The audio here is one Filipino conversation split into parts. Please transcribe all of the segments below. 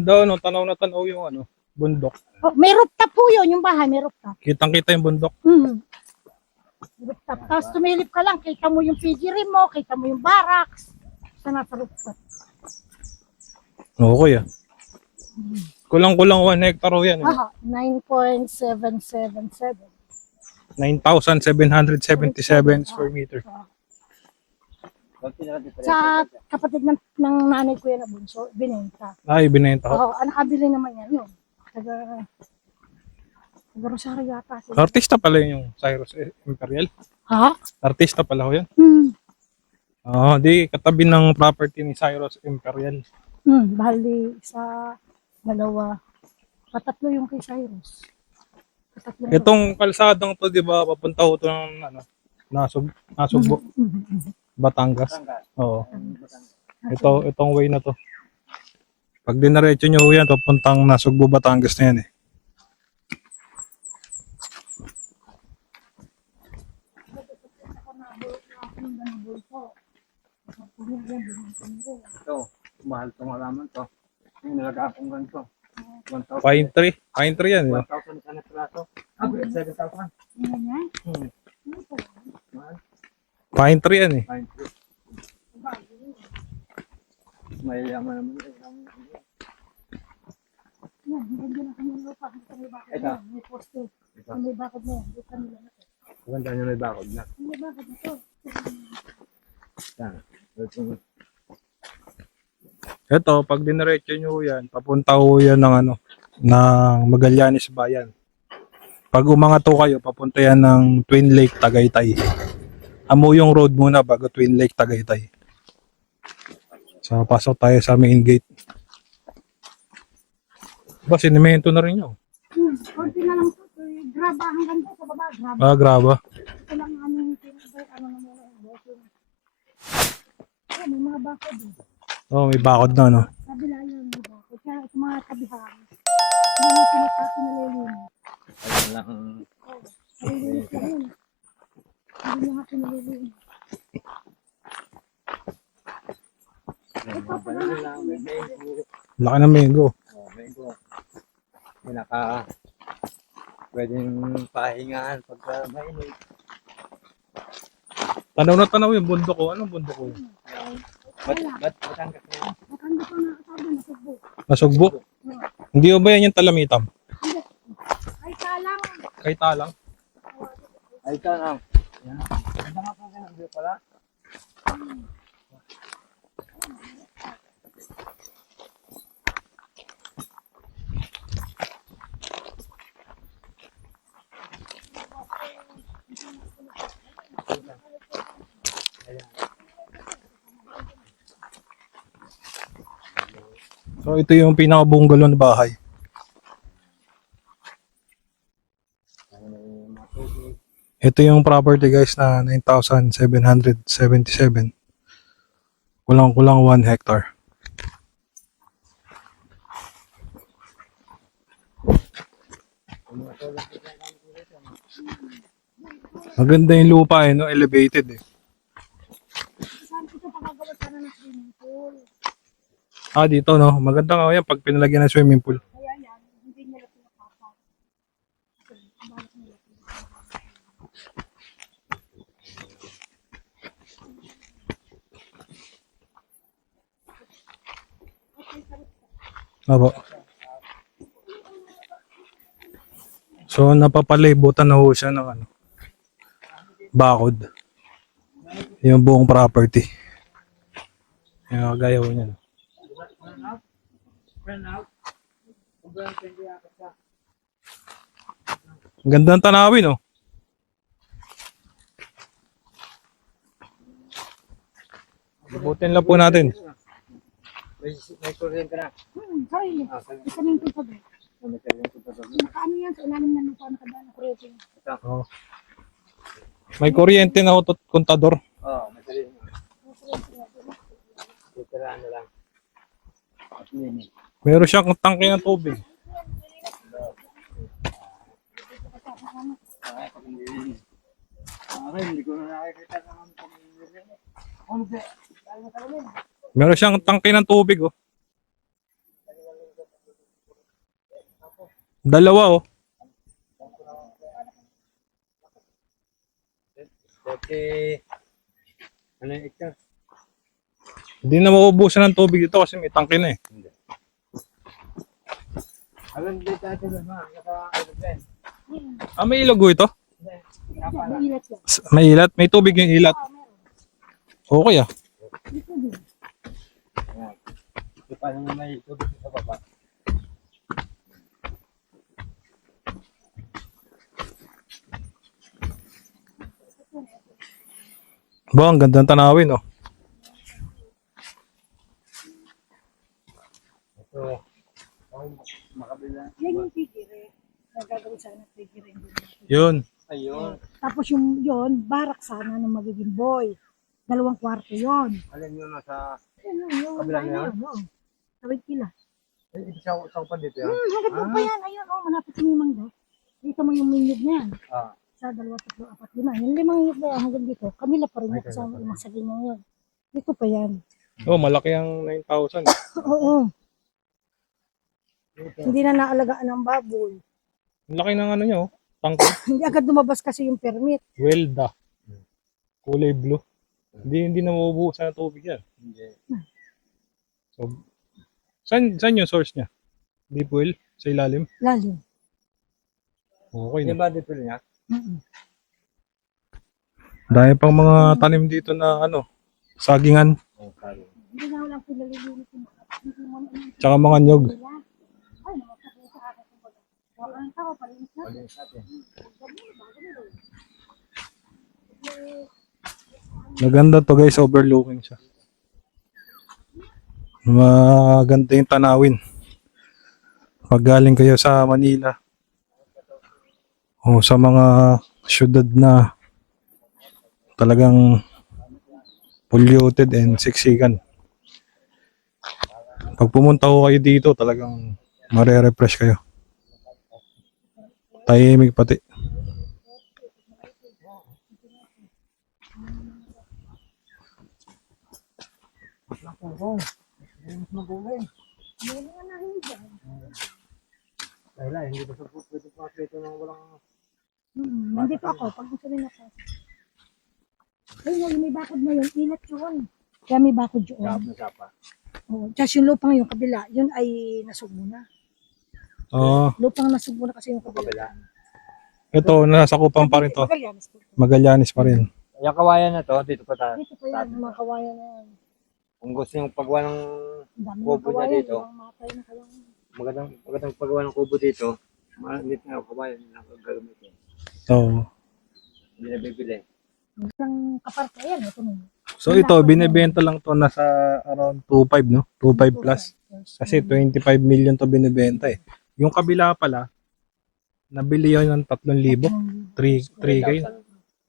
Ganda no, tanaw na tanaw yung ano, bundok. Oh, may rooftop po yun, yung bahay, may rooftop. Kitang-kita yung bundok. Rooftop. Tapos tumilip ka lang, kita mo yung PG rim mo, kita mo yung barracks. Sa nasa rooftop. Okay ah. Kulang-kulang 1 hectare ho yan. Aha, 9.777. 9,777 square meter. Sa kapatid ng nanay ko yan na bunso, binenta. Ay, binenta ko. Oo, nakabili naman yan yun. Taga Rosario yata sila. Artista pala yun yung Cyrus Imperial. Ha? Artista pala ho yan. Di katabi ng property ni Cyrus Imperial. Bali sa dalawa. Patatlo yung kay Cyrus. Patatlo. Itong kalsadang to, di ba, papunta ho to ng ano, Nasugbo, Batangas. Oo. Itong way na to. Pag dinaretso nyo ho yan, papuntang Nasugbo, Batangas na yan eh. Ito, mahal itong halaman to. Yung nalaga akong ganito. 1,000. Pine tree yan. 1,000 isa na piraso. 7,000. Mahal. Pine tree yan eh. Fine. May yaman naman. Yan, hindi na kami lupa. May bakod Ito. na. May poste. May bakod na yan. Di kami lang. Maganda nyo may bakod na. May bakod na to. Ito, pag dinaretso nyo yan, papunta ho yan ng ano, ng Magallanes Bayan. Pag umangat ho kayo, papunta yan ng Twin Lake, Tagaytay. Amo yung road muna bago Twin Lake, Tagaytay. So, pasok tayo sa main gate. Ba, sinimento na rin yun. Konti na lang to. Graba hanggang doon sa baba. Graba. Ah, graba. Ito lang aming ano na muna. May mga bakod eh. Oh, may bakod na, no? Kabila yun, may bakod. Kaya ito mga kabihan. Hindi mo pinatake na lilin. Ayan lang. Nalilinis na yun. Hindi mo nga pinalilin. Laki ng mango. Mango. Pinaka pwedeng pahingahan pagka mainit. Tanaw na tanaw yung bundok ko. Anong bundok ko? Ba't Batangas na yun? Matanda ko na sabi na subo. Nasugbo? Hindi ba yan yung talamitam? Ay, kalang. Kay talang. Ay, ito lang. Yan. Ganda nga po ganun. Hindi pala. So, ito yung pinaka-bungalow na bahay. Ito yung property guys na 9,777. Kulang-kulang 1 hectare. Maganda yung lupa eh, no? Elevated eh. Saan ito pagagawa sana ng swimming pool? Ah, dito no? Maganda nga yan pag pinalagyan ng swimming pool. Kaya yan, hindi nila pinapasa. Opo. So, napapalibutan na ho siya ng ano, bakod. Yung buong property. Yung gaya ho niya. Ang ganda ng tanawin, oh. Libutin lang po natin. May kuryente na. Sarili. Isa na yung tulpag. Nakaano yan sa ilalim ng lupa nakadaan na kuryente. Oh. May kuryente na ho, kontador. Oo, may sarili na. Titira na lang. At mini. Meron siyang tangke ng tubig. Hindi ko na nakikita naman kung Meron siyang tangke ng tubig, oh. Dalawa oh. Okay. Ano yung hectare? Hindi na mauubusan ng tubig dito kasi may tangke na eh. Alam dito ate ba? Naka Ben. Ah, may ilog ho ito? May ilat yan. May ilat? May tubig yung ilat? Okay ah. So, paano na may tubig sa baba? Ba, ang ganda ng tanawin oh. So, makabila. Yan yung figure. Nagagawin sana ng figure. Yun. Ayun. Tapos yung yun, barak sana ng magiging boy. 2 kwarto yun. Alin yun nasa... Ano, yung Kabila na yan? oo. Tawid kila. Eh, sa upan dito yan. Hanggang doon pa yan. Ayun, oh, malapit sa may mangga. Dito mo yung minyog na yan. Ah. Sa 2, 3, 4, 5. Yung 5 minyog na yan hanggang dito. Kanila pa rin yung kasama yung saging na yun. Dito pa yan. Oh, malaki ang 9,000. Oo. Hindi na naalagaan ng baboy. Ang laki ng ano nyo oh. Tangke. Hindi agad lumabas kasi yung permit. Welda. Kulay blue. Hindi na mauubusan ng tubig yan. So, saan yung source niya? Deep well? Sa ilalim? Lalim. Okay Hindi na. ba dito niya? Dahil pang mga tanim dito na ano, sagingan, Oh, sorry. Hindi na walang pinalilinis yung hindi mo na tsaka mga nyog. nila. Ay, nakasakay sa akin. Ang tao, palinis na. Malinis natin. Maganda to guys, overlooking siya. Maganda yung tanawin. Pag galing kayo sa Manila o sa mga syudad na talagang polluted and siksikan. Pag pumunta ko kayo dito, talagang mare-refresh kayo. Tahimik pati. Dahil hindi ba sa pwede pa ito ng walang... Nandito ako, pag gusto rin ako. Ayun, may bakod na yun, ilat yun. Kaya may bakod yun. na sapa. Oh, tapos yung lupang yung kabila, yun ay nasubo na. Oh, Lupang nasubo na kasi yung kabila. ito nasakupan pa rin to. Magallanes po. Magallanes pa rin. Yung kawayan na to, dito pa tayo. Dito pa yan, mga kawayan na yan. Kung gusto yung paggawa ng Ang dami Kubo ng na kawayan, dito. ibang matay na kawayan. magandang paggawa ng kubo dito, malit na kawayan na gagamitin. Oo. Hindi na bibili. Ang kaparte yan, ito na. So ito, binibenta lang to nasa around 2.5 no? 2.5 plus. Kasi 25 million to binibenta eh. Yung kabila pala, nabili yun ng 3,000. 3K.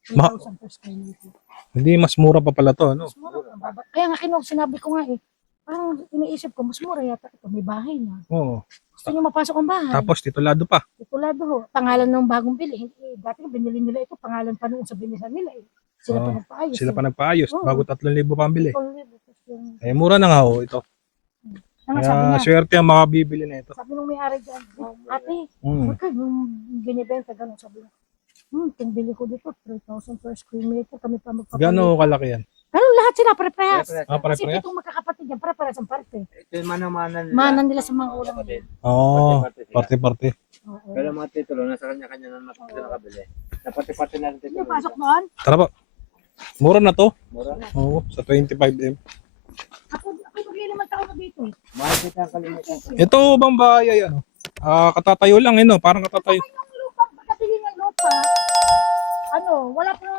3,000 per square meter. Hindi, mas mura pa pala to, no? Mas mura, ang baba. Kaya nga sinabi ko nga eh, parang iniisip ko, mas mura yata ito, may bahay na. Oo. Gusto nyo mapasok ang bahay. Tapos titulado pa. Titulado ho, pangalan ng bagong bili. Hindi, dati binili nila ito, pangalan pa noon sa bilisan nila eh. Sila pa Oo. nagpaayos. Sila pa nagpaayos Oo. bago 3,000 pa ang bili. Yung, Eh, mura na nga ho ito. ano sabi Kaya niya, swerte ang makabibili na ito. sabi nung may-ari dyan, ate, Mm. magkano yung binibenta, gano'n sabi niya. Kung bili ko dito, 3,000 per square meter, kami pa magpapalito. Gano'ng kalaki yan? Pero lahat sila pare-parehas. Ah, Kasi pare-pareha? itong magkakapatid yan, pare-parehas ang parte. Ito yung manamanan nila. Manan nila sa mga ulam. Kapatid. Oo. Parte-parte sila. Parte-parte. Oo. Pero mga titulo, nasa kanya-kanya na nakabili. Napati-pati natin Hindi titulo. pasok noon. Tara pa. Mura na to. Mura. Oo, sa 25M. Ako maglilimang taon na dito eh. Mahal kita ang kalimitan. Ito bang bahay ay ano? Katatayo lang eh, no? Parang katatayo. Yung lupa, pagkabili ng lupa, wala pa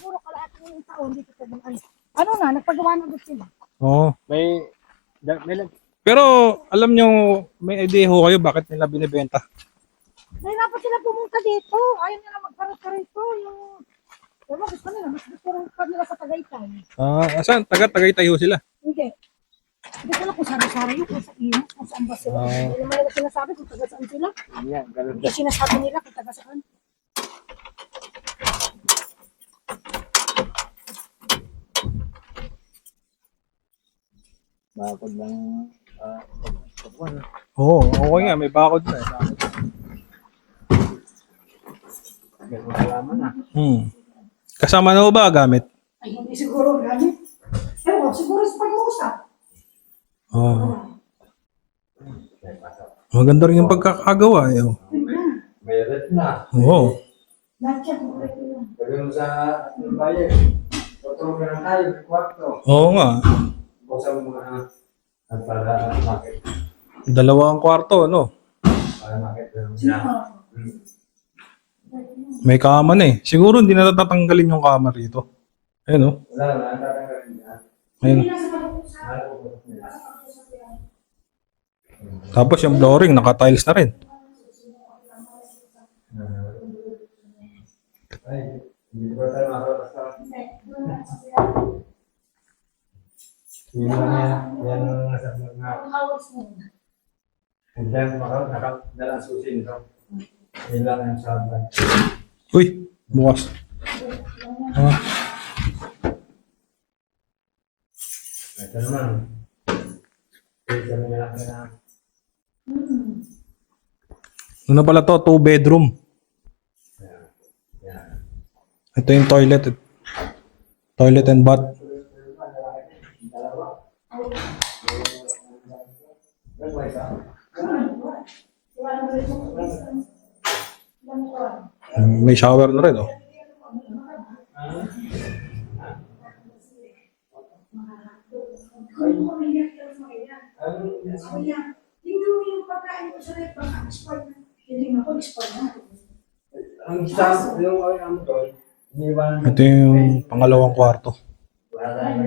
puro kalahati ng taon dito sa mga ano na, nagpagawa na doon sila. Oo. May Pero alam nyo, may idea ho kayo bakit nila binibenta? Nahirapan sila pumunta dito. Ayaw nila magkaroon-karito. Yung gusto nila, mas gusto rin pa nila sa Tagaytay. Asan? Tagaytay ho sila. Hindi. Hindi ko lang kung sari-sari yun, kung sa imo, kung saan ba sila. Hindi naman nila sinasabi kung taga saan sila. yan, ganun Hindi sinasabi nila kung taga saan. bakod lang. Oo, okay nga, may bakod na eh. Kasama na ho ba gamit? Ay, hindi siguro gamit. Ewan ko, siguro sa pag-uusap. Oo. Maganda rin yung pagkakagawa. Eh. Oh. May red na. Oo. Lahat yan, correct yun. Pagkakas mo sa ating bayan, tutulog na lang tayo, may kwarto. Oo nga. Buksan mo mga para market. 2 ang kwarto, no? Para market na lang sila. May kama na eh. Siguro hindi na tatanggalin yung kama rito. Ayun, no? Wala na, tatanggalin niya. Ayun. Tapos yung flooring, naka-tiles na rin. Ay, hindi ba tayo makakasama? Yun lang yan ang nasa mga hindi lang nakadalang susi nito. Yun lang ang sabi. Uy, bukas. Ah, Ito naman. Ito naman lang na. ano na pala to? 2 bedroom. Yan. Ito yung toilet. Toilet and bath. May shower na rin, oh. Tingnan mo yung pagkain ko sa red, baka export na. Hindi na ako, export na. Ang isa, yung ano doon, iniwan. Ito yung pangalawang kwarto.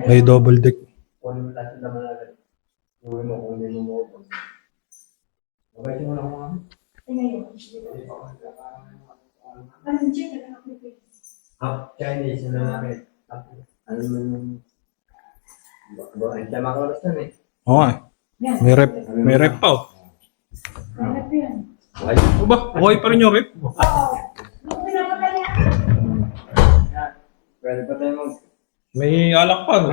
May double deck. Kung lahat naman agad. Iuwi mo kung hindi mo mo. Okay, mo lang mga. Ngayon, anong check na lang ako ito? Chinese na namin. Ano mo yung... Ang tama ko lang saan eh. Oo nga. Yan. May rep pa, oh. Hanap yan. Okay. O ba? Okay pa rin yung rep. Oo. Yung pinapatay niya. Pwede pa tayo mag... May alak pa, no?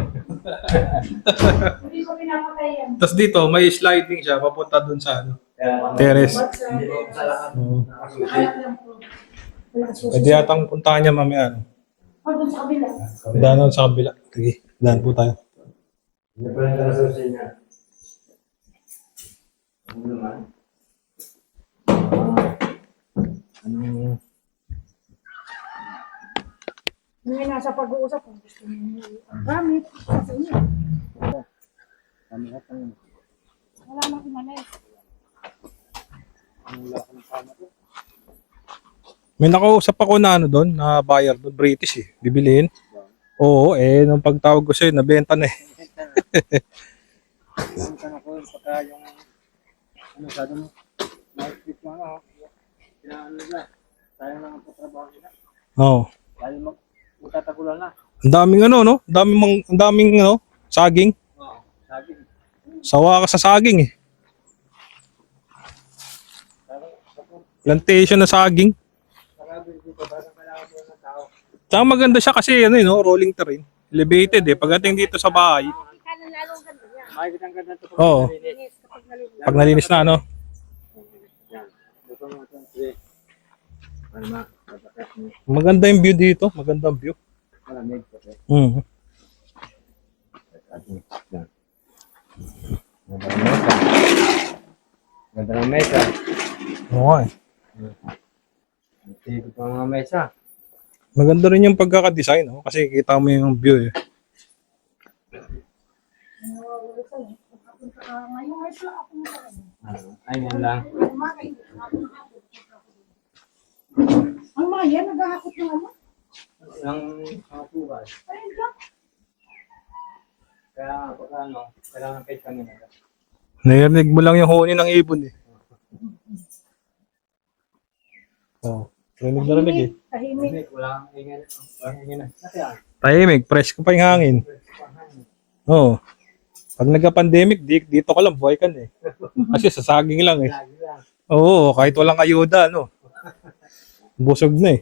Hindi ko pinapatay yan. Tapos dito, may sliding siya, papunta dun sa ano. Kaya, Terrace. Hindi mo sa lahat. Oo. Hanap lang po. Walang susi. Pwede yatang puntahan niya mamaya, ano. O, dun sa kabila. Daan sa kabila. Sige, daan po tayo. Hindi pa rin ka nasusin niya. Ano naman? Ano? Ngayon nasa pag-uusap kung gusto niyo ang gamit. Sa inyo. Kami at ang... Wala nang imanay. May nakausap ako na ano doon, na buyer doon, British eh. Bibiliin. Oo, eh, nung pagtawag ko sa'yo, nabenta na eh. Ano ka na po, pagka yung... Ano sabi mo? Nakikip mo ako. Kailangan nila. Tayo lang ang patrabaho nila. Oo. Tayo magtatagulan na. Ang daming ano, no? Ang daming ano, saging. Oo. Sabi. Sawa ka sa saging eh. Plantation na saging. Sabi dito, parang kailangan mo ng tao. Tsaka maganda siya kasi ano eh, no? Rolling terrain. Elevated eh. Pagdating dito sa bahay, Kita na lalong ganda niya. Makikita ang ganda ito. Oo. Linis kapag nalinis. pag nalinis na ano. Yan. Ito mo ito. Sige. Ano ma? Mabakat mo. Maganda yung view dito. Magandang view. Malamig. Okay. Mm. Yan. Ganda ng mesa. Ganda ng mesa. Oo nga eh. Tigil pa mga mesa. Maganda rin yung pagkakadesign, no? Kasi kita mo yung view eh. Ngayon ay pala ako mo talaga. Ay, yan lang. Ang Maya, naghahakot ng ano? Ang mga pugas. Ayun ka. Kaya pag ano, kailangan kahit kami na. Narinig mo lang yung huni ng ibon eh. Oo. Rinig na rinig eh. Tahimik. Hindi, walang ingin. Walang ingin na. Kasi yan. Tahimik, fresh ko pa yung hangin. Oo. Pag nagka-pandemic, dito ka lang, buhay ka na eh. Kasi sa saging lang eh. Lagi lang. Oo, kahit walang ayuda, no? Busog na eh.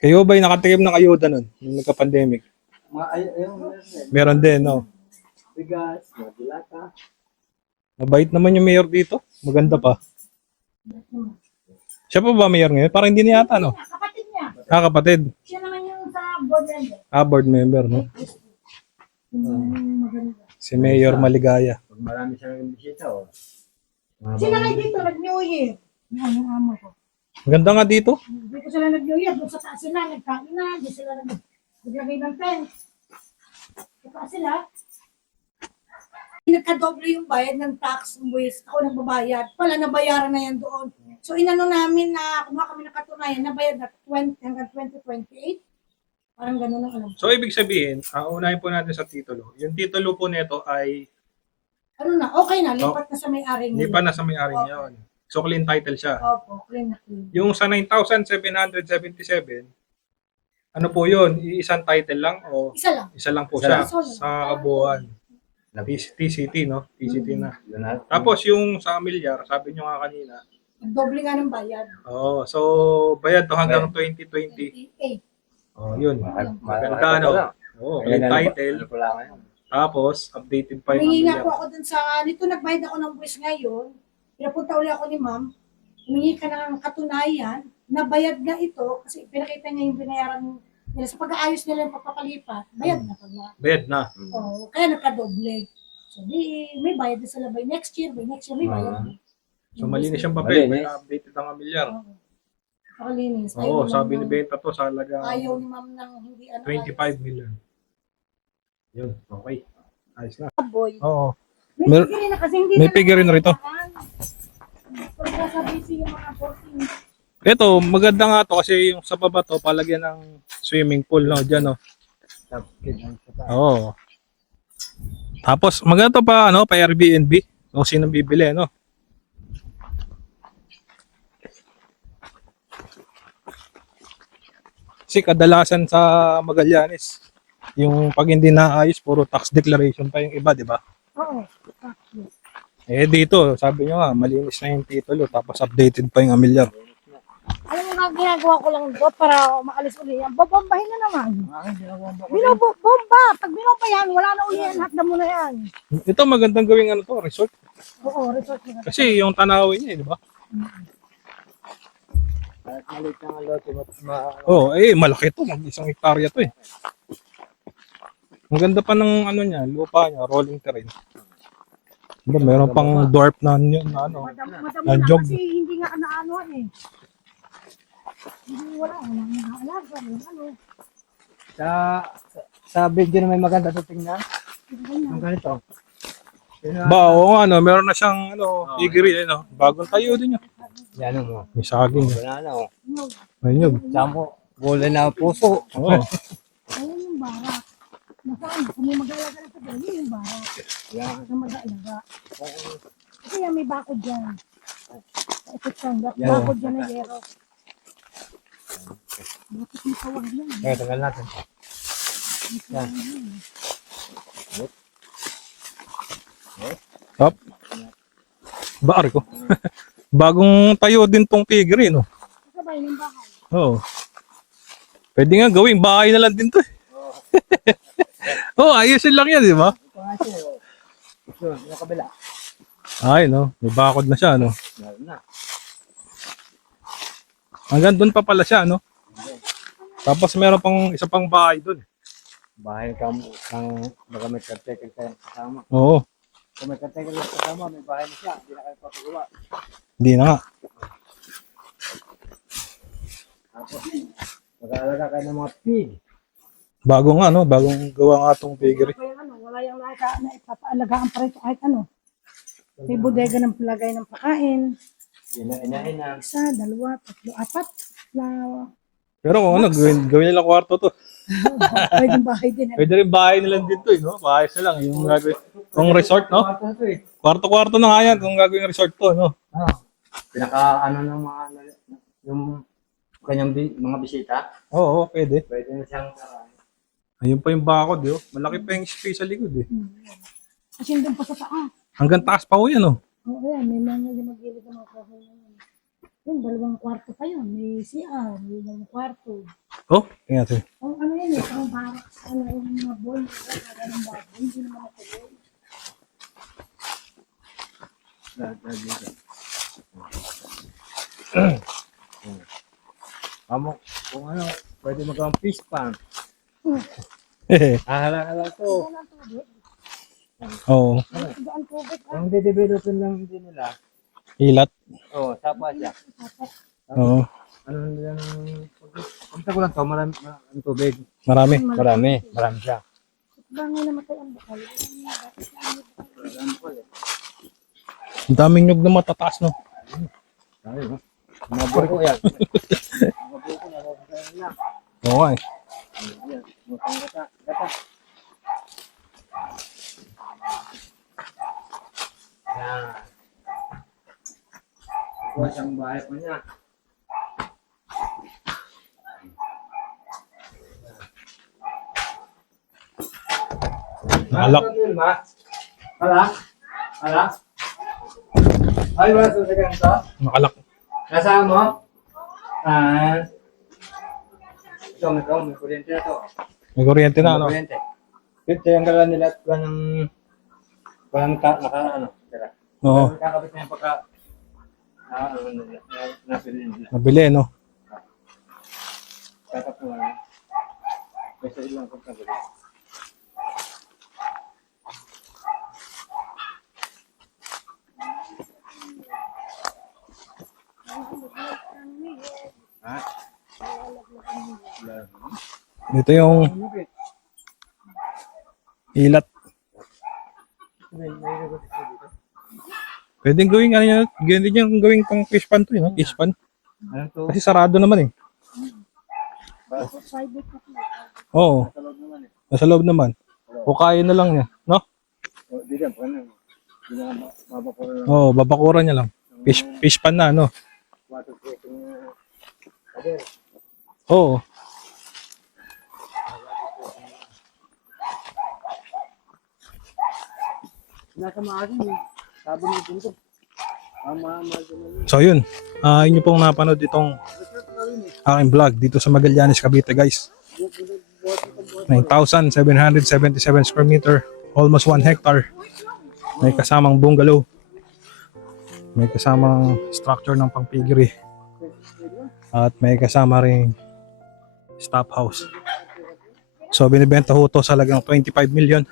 Kayo ba'y nakatikim ng ayuda nun, nung nagka-pandemic? Mga ayun, Meron din, no? bigas, mga dilata. Mabait naman yung mayor dito. Maganda pa. Siya pa ba mayor ngayon? Parang hindi na yata, no? Kapatid niya. Kapatid. Siya naman yung sa board member. Board member, no? Yung maganda. Si Mayor Maligaya. Pag marami siyang bisita, oh. Sila kayo dito, nag-New Year. Yan, yung amo ko. Ganda nga dito. Dito sila nag-New Year, doon sa taas sila, nagkain na, di sila naglagay ng tent. Sa taas sila. Nagkadoble yung bayad ng tax, buwis. Ako nagbabayad. Wala, nabayaran na yan doon. So, inano namin na kumuha kami ng katunayan, nabayad na 20 hanggang 2028. Parang gano'n ang alam ko. So, ibig sabihin, unahin po natin sa titulo. Yung titulo po nito ay Ano na, okay na, lipat na sa may-ari hindi nila. pa nasa may-ari niya yun. So, clean title siya. Opo, clean na clean. Yung sa 9,777, ano po yun? Isang title lang o Isa lang. isa lang po Isa siya lang. sa kabuuan? TCT, no? TCT na. Doon Tapos yung sa Amilyar, sabi nyo nga kanina, Doble nga ng bayad. oo, so bayad to hanggang 2020. 28. Oh, yun. Maganda, ano? Oo, May clean title. Ano pala ngayon? Tapos, updated pa yung Humingi nga Amilyar. po ako dun sa, nito nagbayad ako ng buwis ngayon, pinapunta uli ako ni ma'am, humingi ka ng katunayan, na bayad na ito, kasi pinakita niya yung binayaran nila, sa pag-aayos nila yung pagpapalipat, bayad na pag na. Bayad na. Oh, kaya nagkadoble. So, di, may bayad na sila by next year may bayad na. So, malinis yung papel. May Malinis. updated ang Amilyar. Oo. Nakalinis. Oo, Ayaw sabi ni ni ma'am Benta to sa halaga ayaw ni ma'am ng hindi ano. 25 million. Yun, okay. Ayos na. Boy. Oo. May Mer- figure na kasi hindi may na figure na rito. Pag nasa busy yung mga 14. Ito, maganda nga to kasi yung sa baba to, palagyan ng swimming pool, no? Diyan, no? Oo. Tapos, maganda to pa, ano, pa Airbnb. Kung sino bibili, no? Kasi kadalasan sa Magallanes, yung pag hindi naayos, puro tax declaration pa yung iba, di ba? Oo. Dito, sabi nyo nga, malinis na yung titulo, tapos updated pa yung Amilyar. Alam mo nga, ginagawa ko lang ito para maalis uli yan. Babombahin na naman. Binobomba. Pag binobomba yan, wala na uli yan. Hakda mo na yan. Ito, magandang gawing ano to, resort. Oo, resort na. Kasi yung tanawin niya, di ba? At maliit na nga lote, Malaki to, mag-isang hektarya to eh. Ang ganda pa ng ano niya, lupa niya, rolling terrain. Diba, meron pang dwarf na ano. Madamo Na na jog. kasi hindi nga ano eh. Hindi wala nang-aalaga. Ano. sa video na may maganda to tingnan. Yung ganito. Ba, oo nga, ano, meron na siyang piggery, ano. Bagong tayo din yun. Yan mo. May saging. Wala na oh. Ayun yun. Samo, bola na puso. Oo. Ayun yung barak. Nasaan? Kung may mag-aalaga na sa yun yung barak. Yan. Na mag-aalaga. Kasi yan may bakod dyan. Ito siyang Yan. bakod dyan na yero. Bakit may kawag yan? Tagal natin. Yan. Hop. Baar ko. Bagong tayo din tong piggery, no? Kasabay ng bahay. Oo. Pwede nga gawing bahay na lang din to eh. Ayusin lang yan, di ba? Ito nga siya oh. Ito, yung kabila. Ay, no. May bakod na siya, no? Meron na. Hanggang doon pa pala siya, no? Tapos meron pang isa pang bahay doon. Bahay ng baka may caretaker kayo kasama. Oo. Kung may caretaker kayo kasama, may bahay na siya. Hindi na kayo papagawa. Hindi na nga. Tapos, mag-aalaga kayo ng mga pig. Bagong ano, bagong gawa nga tong piggery. Wala yung naipapaalagaan pa rin kahit ano. May bodega ng palagay ng pakain. Ina. Isa, dalawa, tatlo, apat. Pero kung ano, gawin nila kwarto to. Pwedeng bahay din. Pwede rin bahay nila dito, eh, no? Bahay na lang. Yung gagawin. Kung resort, no? Ito eh. Kwarto-kwarto na nga yan kung gagawin resort to, no? Pinaka ano ng mga yung kanyang mga bisita. Oo, pwede. Pwede na siyang Ayun pa yung bakod, yo. Malaki pa yung space sa likod, eh. Kasi doon pa sa taas. Hanggang taas pa ho yan, oh. Oo, yan. May mga yung mag-ilig ng mga kahoy na yan. Yun, dalawang kwarto pa yun. May CR, may dalawang kwarto. Oh, tingnan natin. Ang ano yan eh, ang barak, ano yung mga boy, ng baboy, hindi naman ako boy. Amo, kung ano, Pwede magawang fish pan. Hala to. Wala ang tubig. Oo. Ito ang tubig. Ang didevelopin lang din nila. Ilat. Tapa siya. Oo. Ano lang, kumta ko lang to, marami ang tubig. Marami. Marami siya. Bangay namatay ang bakal. Ang daming nyug na matataas, no? Sabi, no? Mga buko yan. Mga buko na lang. Oo nga eh. Yan, mukhang gata. Yan. Kuha siyang bahay pa niya. Nalak. Hala? Ay, wala sa ganito? Nakalak. Nasaan mo? Ito, may kuryente na to. May kuryente na, no? Kuryente. Ito yung gala nila at walang tira. Oo. Kakabit na yung pagka, napili nila. Nabili, no? Tatapuan. Kasi ilang pagkabili. Ha? Ito yung ilat. Pwedeng gawing ano yun, ganyan yung gawing pang fish pan to, no? Fish pan. Ano to? Kasi sarado naman eh. Oo, Sa loob naman eh. nasa loob naman. O kaya na lang niya, no? Di dyan, paano? Di na mabapura lang. Oo, babakuran niya lang. Fish pan na, no? Waterproofing. Pader. Oo. Nasa maasin eh. Sabi ng pinto. Ang mahal naman. So yun, inyo pong napanood itong aking vlog dito sa Magallanes, Cavite, guys. 9,777 square meter, almost 1 hectare. May kasamang bungalow. May kasamang structure ng pangpigiri. At may kasama ring stop house. So binibenta ho to sa halagang 25 million.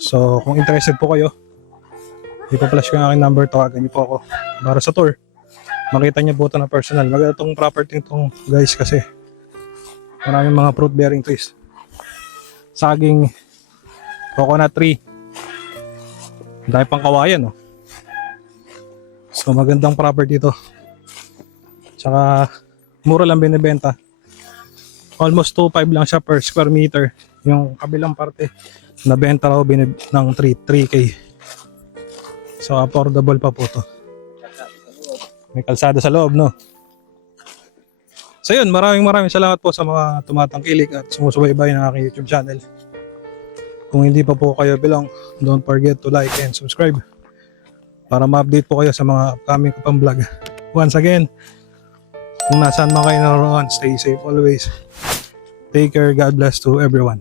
So kung interested po kayo, ipa-flash ko yung aking number, tawagan niyo po ako para sa tour. Makita niyo po ito na personal. Maganda itong property itong guys kasi maraming mga fruit bearing trees. Saging, coconut tree. Dahil pang kawayan, no? So magandang property ito. Tsaka mura lang binibenta. Almost 2.5 lang siya per square meter. Yung kabilang parte nabenta raw ng 3K. So affordable pa po to. May kalsada sa loob, no? So yun, maraming salamat po sa mga tumatangkilik at sumusubaybay ng aking YouTube channel. Kung hindi pa po kayo belong, don't forget to like and subscribe para ma-update po kayo sa mga upcoming ko pang vlog. Once again, kung nasaan man kayo naroon, stay safe always. Take care, God bless to everyone.